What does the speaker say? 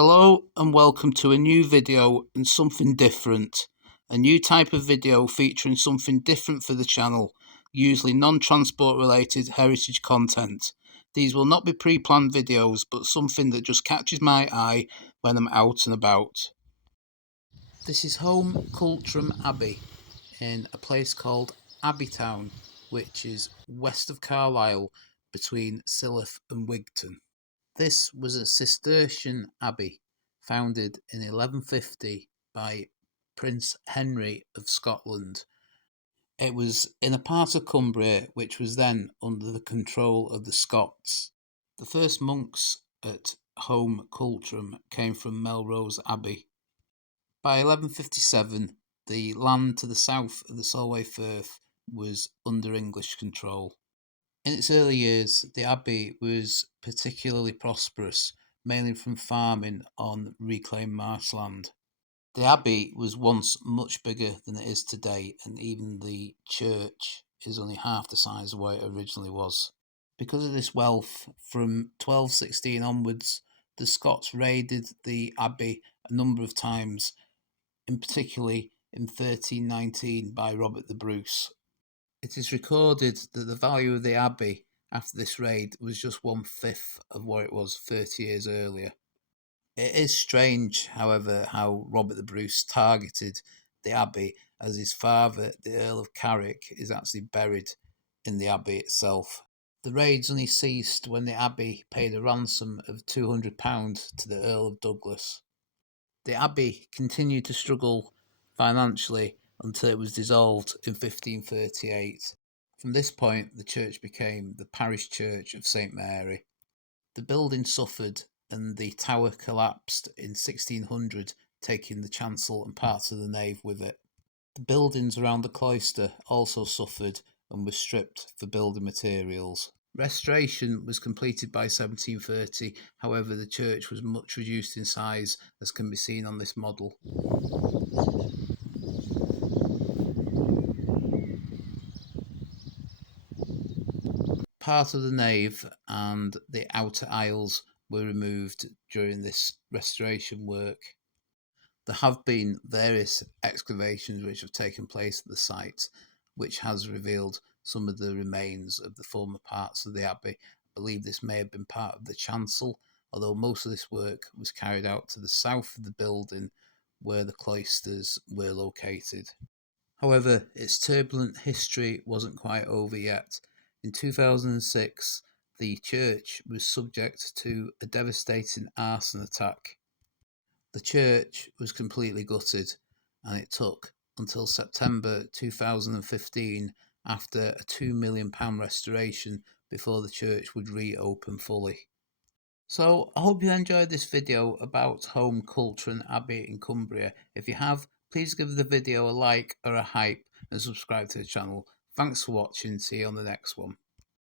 Hello and welcome to a new video and something different. A new type of video featuring something different for the channel, usually non-transport related heritage content. These will not be pre-planned videos, but something that just catches my eye when I'm out and about. This is Holme Cultram Abbey in a place called Abbeytown, which is west of Carlisle between Silloth and Wigton. This was a Cistercian abbey founded in 1150 by Prince Henry of Scotland. It was in a part of Cumbria which was then under the control of the Scots. The first monks at Holme Cultram came from Melrose Abbey. By 1157, the land to the south of the Solway Firth was under English control. In its early years, the abbey was particularly prosperous, mainly from farming on reclaimed marshland. The abbey was once much bigger than it is today, and even the church is only half the size of what it originally was. Because of this wealth, from 1216 onwards, the Scots raided the abbey a number of times, in particularly in 1319 by Robert the Bruce. It is recorded that the value of the abbey after this raid was just 1/5 of what it was 30 years earlier. It is strange, however, how Robert the Bruce targeted the abbey, as his father, the Earl of Carrick, is actually buried in the abbey itself. The raids only ceased when the abbey paid a ransom of £200 to the Earl of Douglas. The abbey continued to struggle financially until it was dissolved in 1538. From this point, the church became the parish church of St Mary. The building suffered and the tower collapsed in 1600, taking the chancel and parts of the nave with it. The buildings around the cloister also suffered and were stripped for building materials. Restoration was completed by 1730, however the church was much reduced in size, as can be seen on this model. Part of the nave and the outer aisles were removed during this restoration work. There have been various excavations which have taken place at the site, which has revealed some of the remains of the former parts of the abbey. I believe this may have been part of the chancel, although most of this work was carried out to the south of the building where the cloisters were located. However, its turbulent history wasn't quite over yet. In 2006, the church was subject to a devastating arson attack. The church was completely gutted, and it took until September 2015, after a £2 million restoration, before the church would reopen fully. So I hope you enjoyed this video about Holme Cultram Abbey in Cumbria. If you have, please give the video a like or a hype and subscribe to the channel. Thanks for watching. See you on the next one.